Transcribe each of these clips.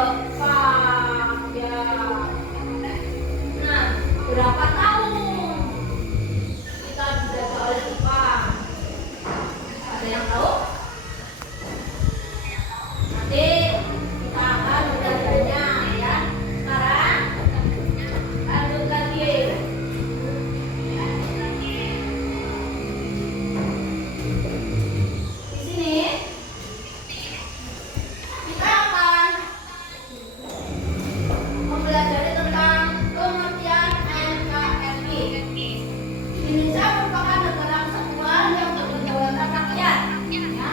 Jepang. Ya. Nah, berapa tahun kita dijajah oleh Jepang? Ada yang tahu? Nanti kita akan belajarnya ya. Sekarang lanjut lagi. Di sini kita akan mempelajari tentang pengertian NKRI. Indonesia merupakan negara kesatuan yang berberdaulat rakyat. Ya.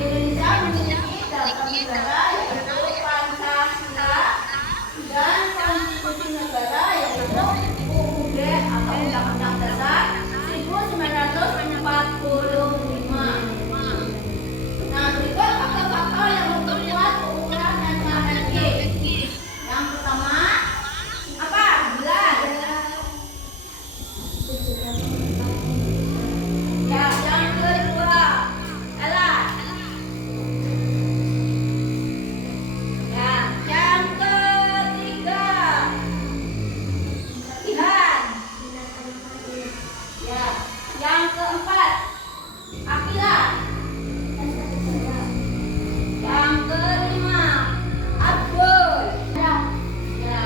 Indonesia memiliki dasar negara yaitu Pancasila dan konstitusi negara yaitu UUD atau Undang-Undang Dasar 1945. Nah, berikut fakta-fakta yang memperkuat ukuran NKRI. Yang pertama, apa? Bulan. Ya, yang kedua, Ella. Ya, yang ketiga, Ihan. Ya, yang keempat, Akila. Yang kelima, Abdul. Ya. Ya.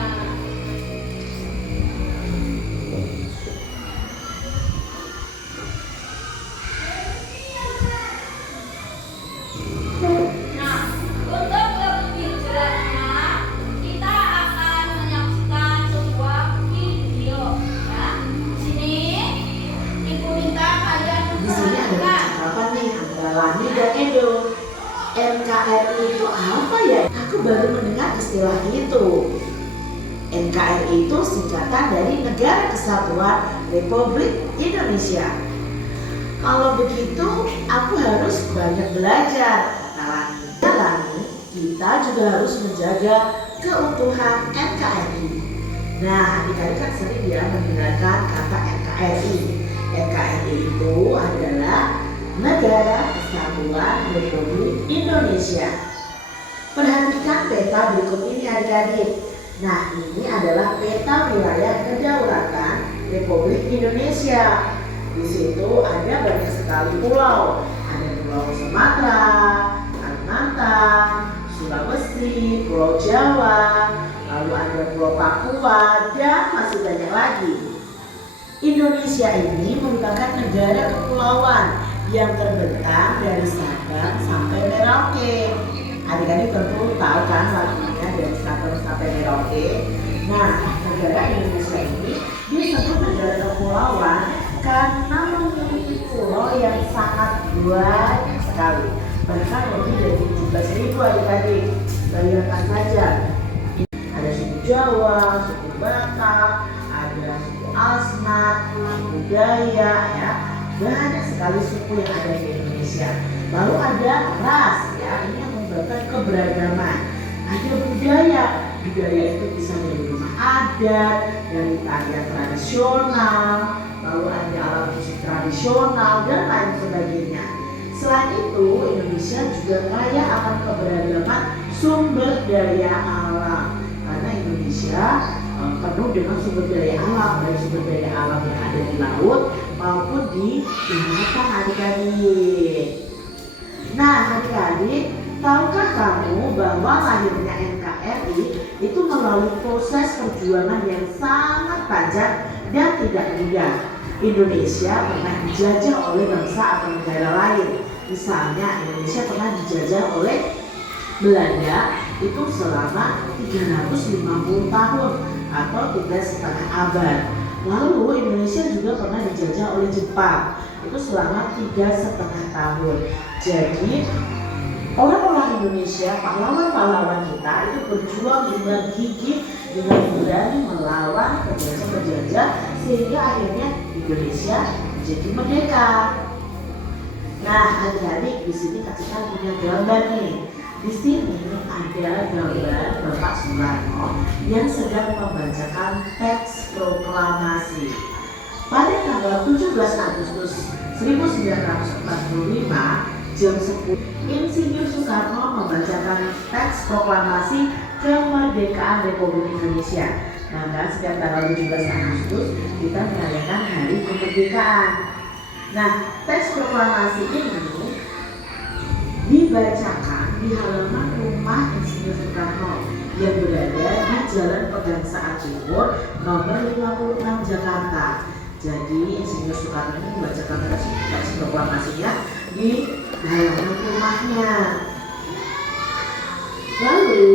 Nah, untuk lebih jelasnya, kita akan menyaksikan sebuah video. Ya. Di sini, Ibu minta kalian Di sini ada memperhatikan. percakapan nih antara Lani dan Edo. NKRI itu apa ya? Aku baru mendengar istilah itu. NKRI itu singkatan dari Negara Kesatuan Republik Indonesia. Kalau begitu, aku harus banyak belajar, kata Lani. Ya, Lani, kita juga harus menjaga keutuhan NKRI. Nah, adik-adik kan sering ya mendengarkan kata NKRI. NKRI itu adalah Negara Kesatuan Republik Indonesia. Perhatikan peta berikut ini adik-adik. Nah, ini adalah peta wilayah kedaulatan Republik Indonesia. Di situ ada banyak sekali pulau. Ada Pulau Sumatera, Kalimantan, Sulawesi, Pulau Jawa, lalu ada Pulau Papua, dan masih banyak lagi. Indonesia ini merupakan negara kepulauan yang terbentang dari Sabang sampai Merauke. Adik-adik tentu tahu kan lagunya dari Sabang sampai Merauke. Nah, negara Indonesia ini disebut negara kepulauan karena memiliki pulau yang sangat banyak sekali. Bahkan lebih dari 17.000 adik-adik. Bayangkan saja. Ada suku Jawa, suku Batak, ada suku Asmat, suku Dayak, ya. Banyak sekali suku yang ada di Indonesia. Lalu ada ras, ya, ini yang menyebabkan keberagaman. Ada budaya itu bisa dari rumah adat, dari tarian tradisional, lalu ada alat musik tradisional dan lain sebagainya. Selain itu, Indonesia juga kaya akan keberagaman sumber daya alam. Karena Indonesia penuh dengan sumber daya alam, baik sumber daya alam yang ada di laut maupun di daratan adik-adik. Nah adik-adik, tahukah kamu bahwa lahirnya NKRI itu melalui proses perjuangan yang sangat panjang dan tidak mudah. Indonesia pernah dijajah oleh bangsa atau negara lain. Misalnya Indonesia pernah dijajah oleh Belanda itu selama 350 tahun atau 3,5 abad. Lalu Indonesia juga pernah dijajah oleh Jepang itu selama 3,5 tahun. Jadi orang-orang Indonesia, pahlawan-pahlawan kita itu berjuang dengan gigih, dengan berani melawan penjajah-penjajah sehingga akhirnya Indonesia menjadi merdeka. Nah, adik-adik di sini kita punya gambar nih. Di sini ada gambar Bapak Soekarno yang sedang membacakan teks proklamasi. Pada tanggal 17 Agustus 1945 jam 10, Insinyur Soekarno membacakan teks proklamasi ke kemerdekaan Republik Indonesia. Maka setiap tanggal 17 Agustus kita merayakan Hari Kemerdekaan. Nah, teks proklamasi ini dibacakan di halaman rumah Insinyur Soekarno yang berada di Jalan Pegangsaan Timur nomor 56 Jakarta. Jadi Insinyur Soekarno ini membacakan teks proklamasinya di halaman rumahnya. Lalu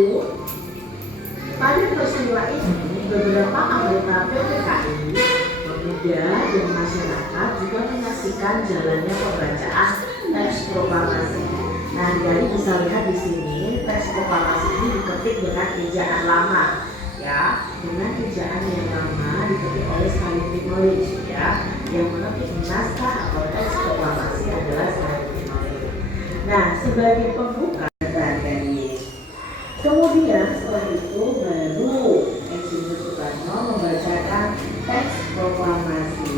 pada peristiwa ini beberapa anggota PPKI, pemuda dan masyarakat juga menyaksikan jalannya pembacaan teks proklamasi. Nah, jadi bisa lihat di sini teks proklamasi ini diketik dengan ejaan lama, ya, dengan ejaan yang lama diketik oleh Salim Knowledge, ya, yang mengetik naskah atau teks proklamasi adalah Salim Knowledge. Nah, sebagai pembuka dari kemudian setelah itu baru Insinyur Soekarno membacakan teks proklamasi.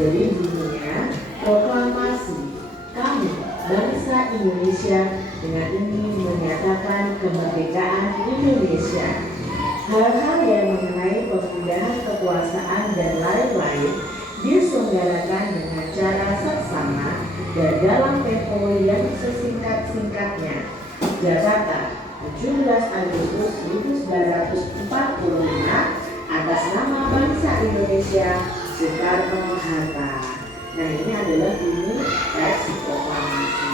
Jadi bunyinya, proklamasi kami bangsa Indonesia dengan ini menyatakan kemerdekaan Indonesia. Hal-hal yang mengenai pemindahan kekuasaan dan lain-lain diselenggarakan dengan cara seksama dan dalam tempo yang sesingkat-singkatnya. Jakarta, 17 Agustus 1945, atas nama bangsa Indonesia, Soekarno-Hatta. Nah, ini adalah bunyi teks proklamasi.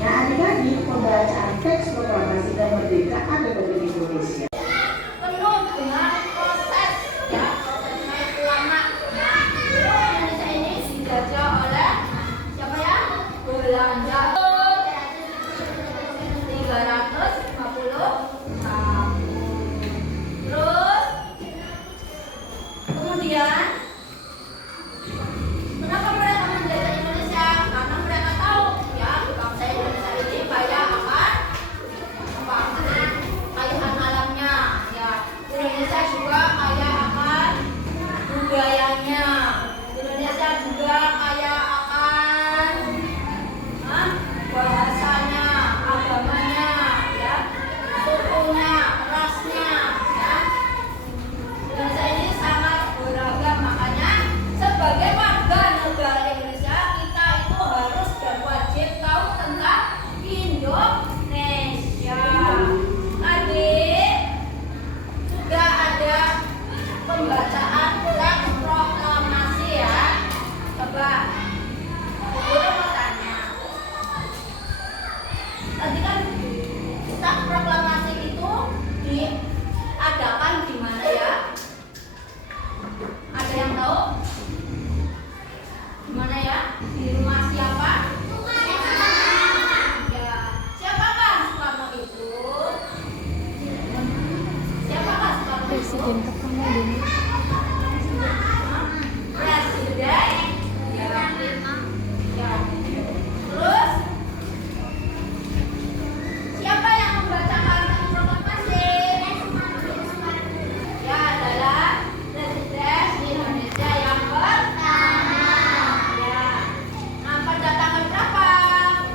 Nah, adik-adik, pembacaan teks proklamasi kemerdekaan Republik Indonesia penuh dengan proses, ya, prosesnya itu lama. Nah, Indonesia ini dijajah oleh siapa ya? Belanda. 350 tahun. Terus kemudian kenapa mereka menjajah Indonesia? Karena mereka tahu, ya, bangsa Indonesia ini kaya akan kekayaan alamnya, ya. Indonesia juga kaya akan budayanya. Indonesia juga kaya akan bahasanya, agamanya, ya, sukunya, rasnya, ya. Indonesia ini sangat beragam, makanya sebagai warga negara Indonesia kita itu harus dan wajib tahu tentang Indonesia. Adik, juga ada pembacaan teks proklamasi, ya. Coba guru mau tanya, tadi kan teks proklamasi itu diadakan di mana, ya? Ada yang tahu? Di mana, ya? Di rumah siapa? Ya. Siapakah Soekarno itu? Siapakah Soekarno itu? Presiden pertama Indonesia. Presiden. Ya. Ya. Terus siapa yang membacakan teks proklamasi? Ya, adalah Presiden Indonesia yang pertama. Ya. Nah, pada tanggal berapa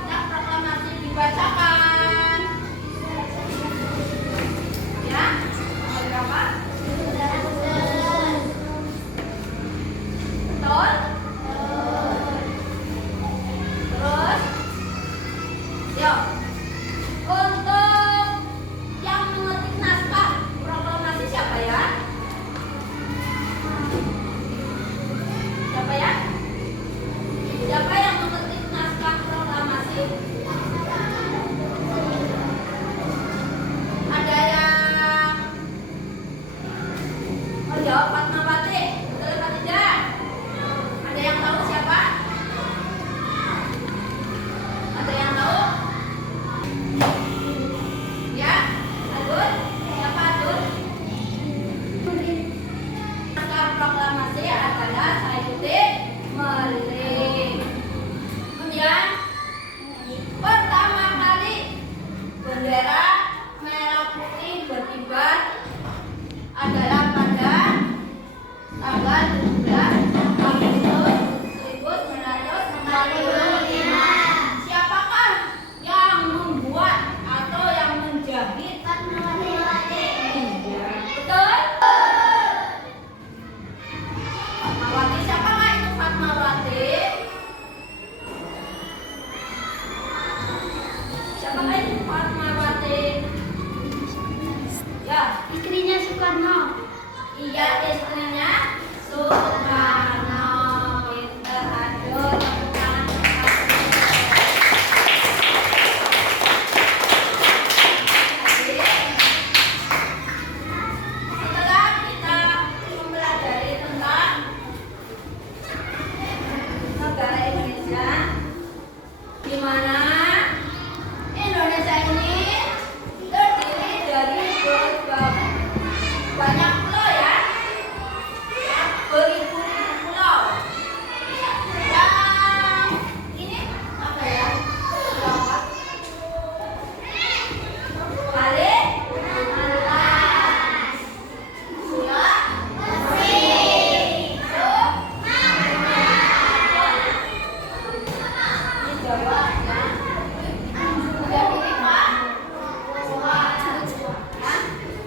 teks proklamasi dibacakan? Ya, tanggal berapa? Soekarno. Iya, istrinya Soekarno. Pinter, aduh, tepuk tangan. Setelah kita mempelajari tentang negara Indonesia, di mana Indonesia ini terdiri dari banyak pulau ya, beribu-ribu pulau. Dan ini apa ya? Pulau Bali, Malas, Sulawesi, di Jawa ya. Dan ini Pak,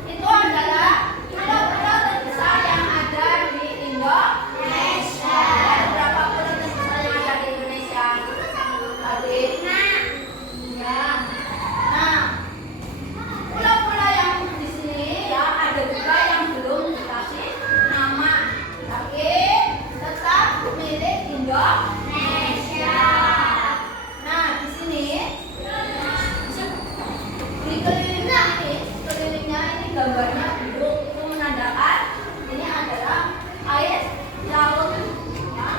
itu adalah pulau-pulau terbesar yang ada di Indonesia. Dan berapa pulau terbesar yang ada di Indonesia? Adik. Ya. Nah, pulau-pulau yang di sini ya ada juga yang belum dikasih nama, tapi tetap milik Indonesia. Nah, di sini di kelilingnya ini gambarnya biru, itu menandakan ini adalah air laut ya.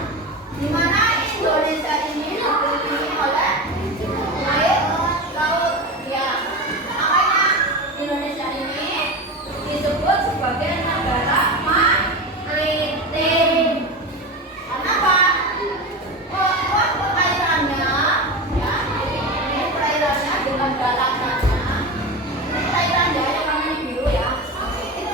Di mana Indonesia ini dikelilingi oleh air laut ya. Makanya Indonesia ini disebut sebagai negara maritim. Kenapa? Perairannya ya, ini perairannya dengan dalamannya, ini perairan ya yang warnanya biru ya, itu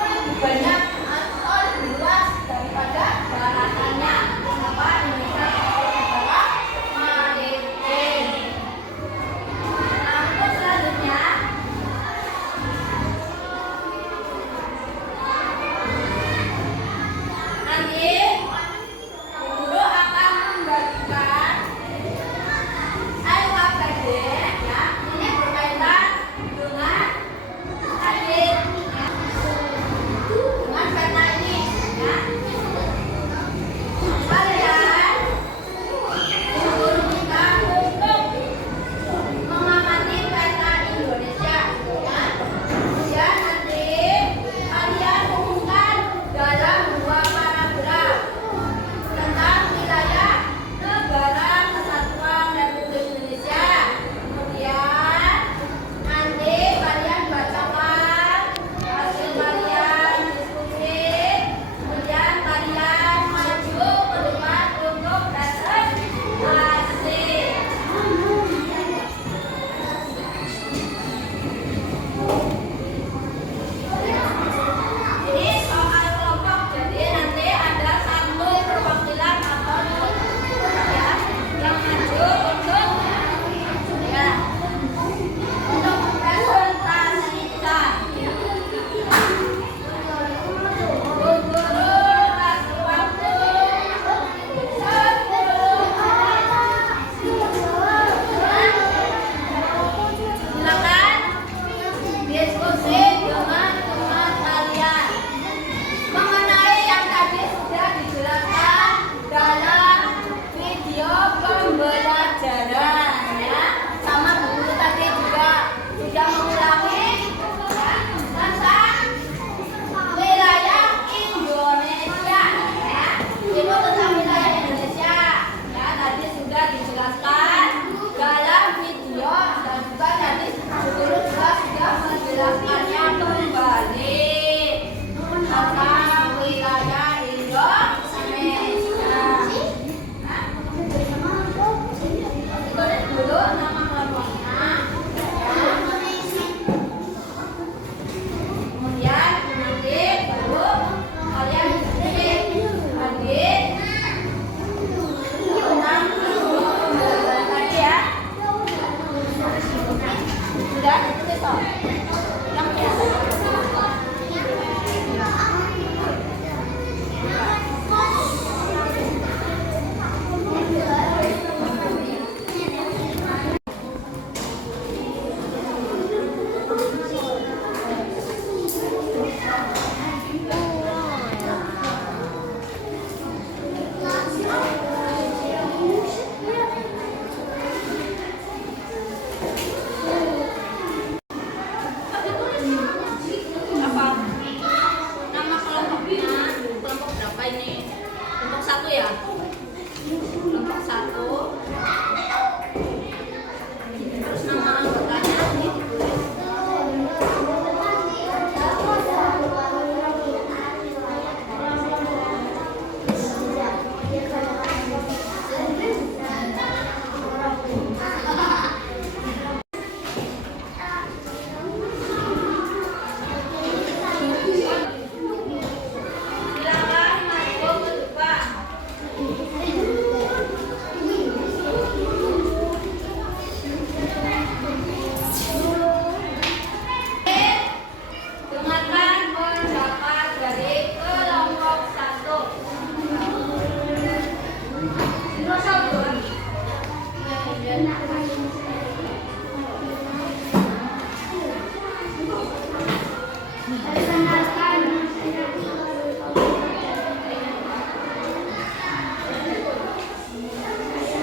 Perkenalkan, saya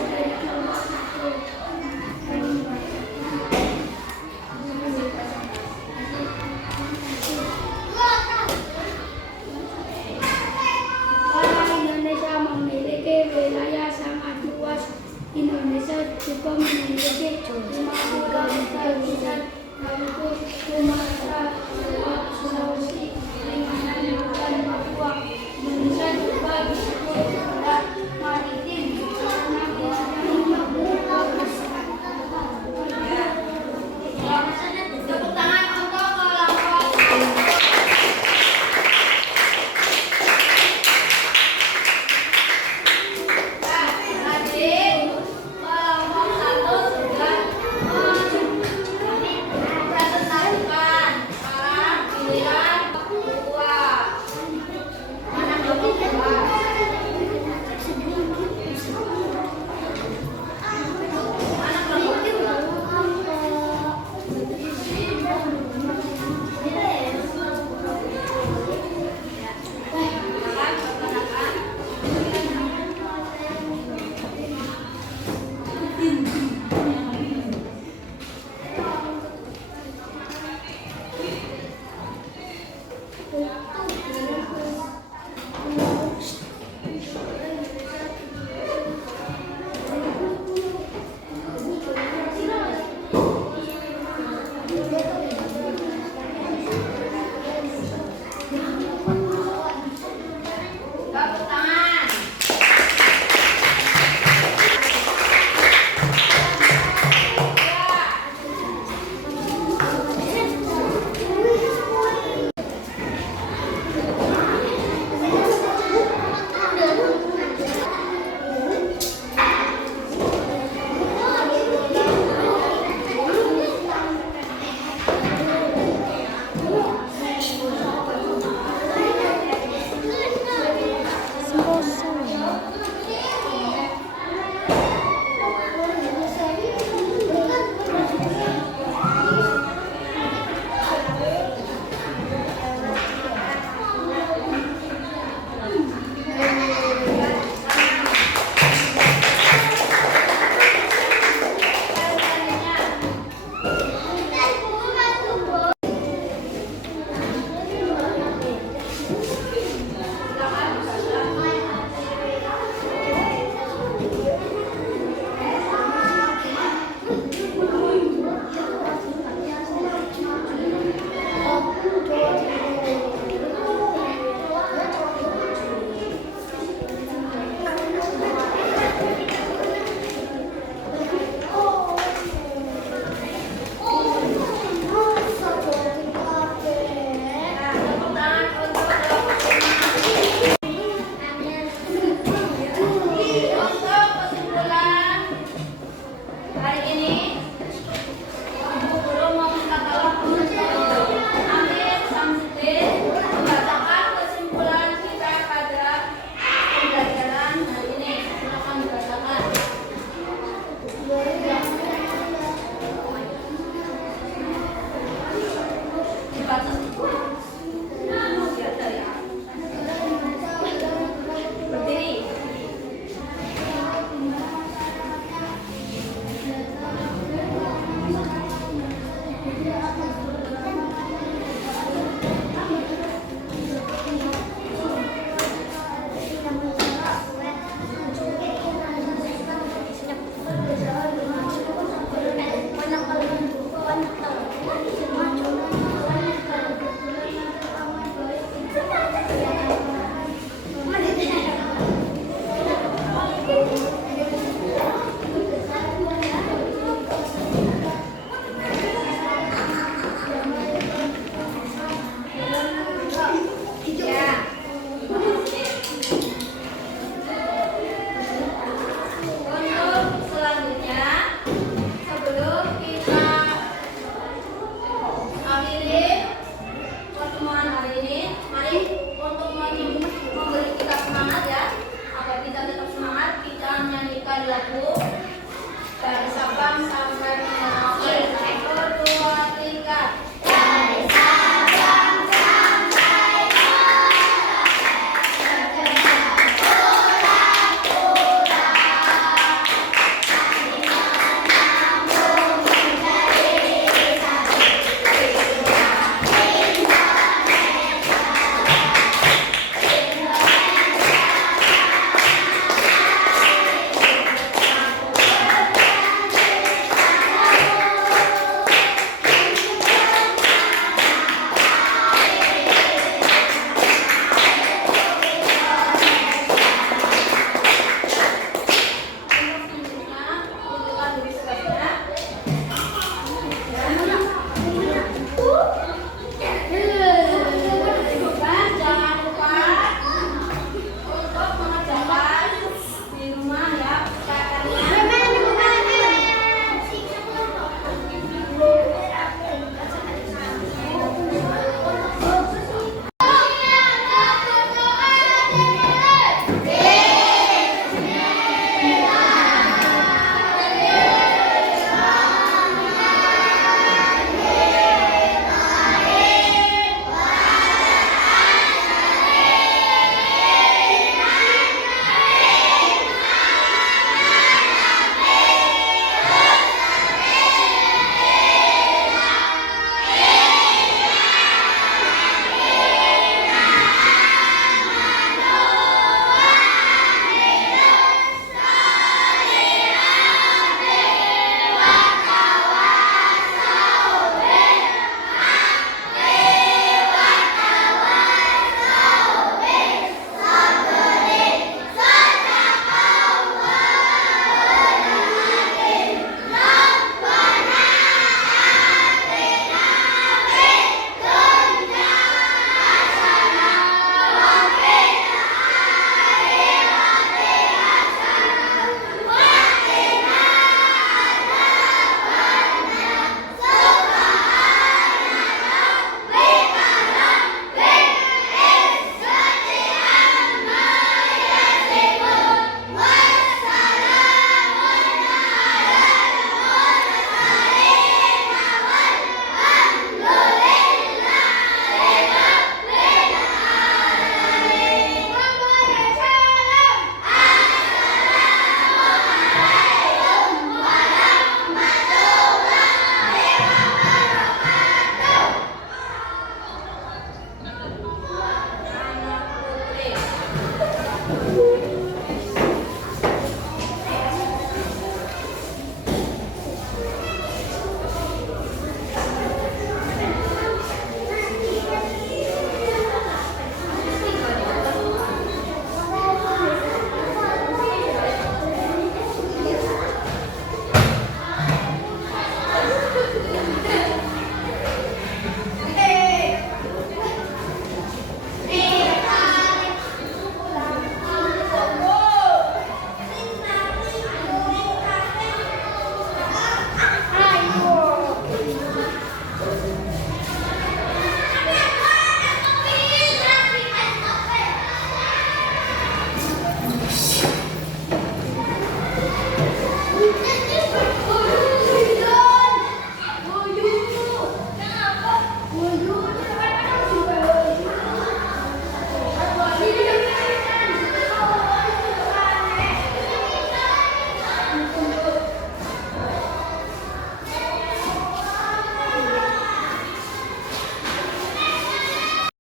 dari kelas 1 Orang Indonesia memiliki wilayah sangat luas. Indonesia juga memiliki 53 pusat, yaitu Sumatera, Jawa, Sulawesi, Kalimantan, dan Papua. Indonesia juga disebut negara maritim karena memiliki beberapa pusat. Tepuk tangan untuk kelompok. Adik, kelompok 1 sudah mempresentasikan. Sekarang giliran kedua. Mana kelompok 2? Mana kelompok 3?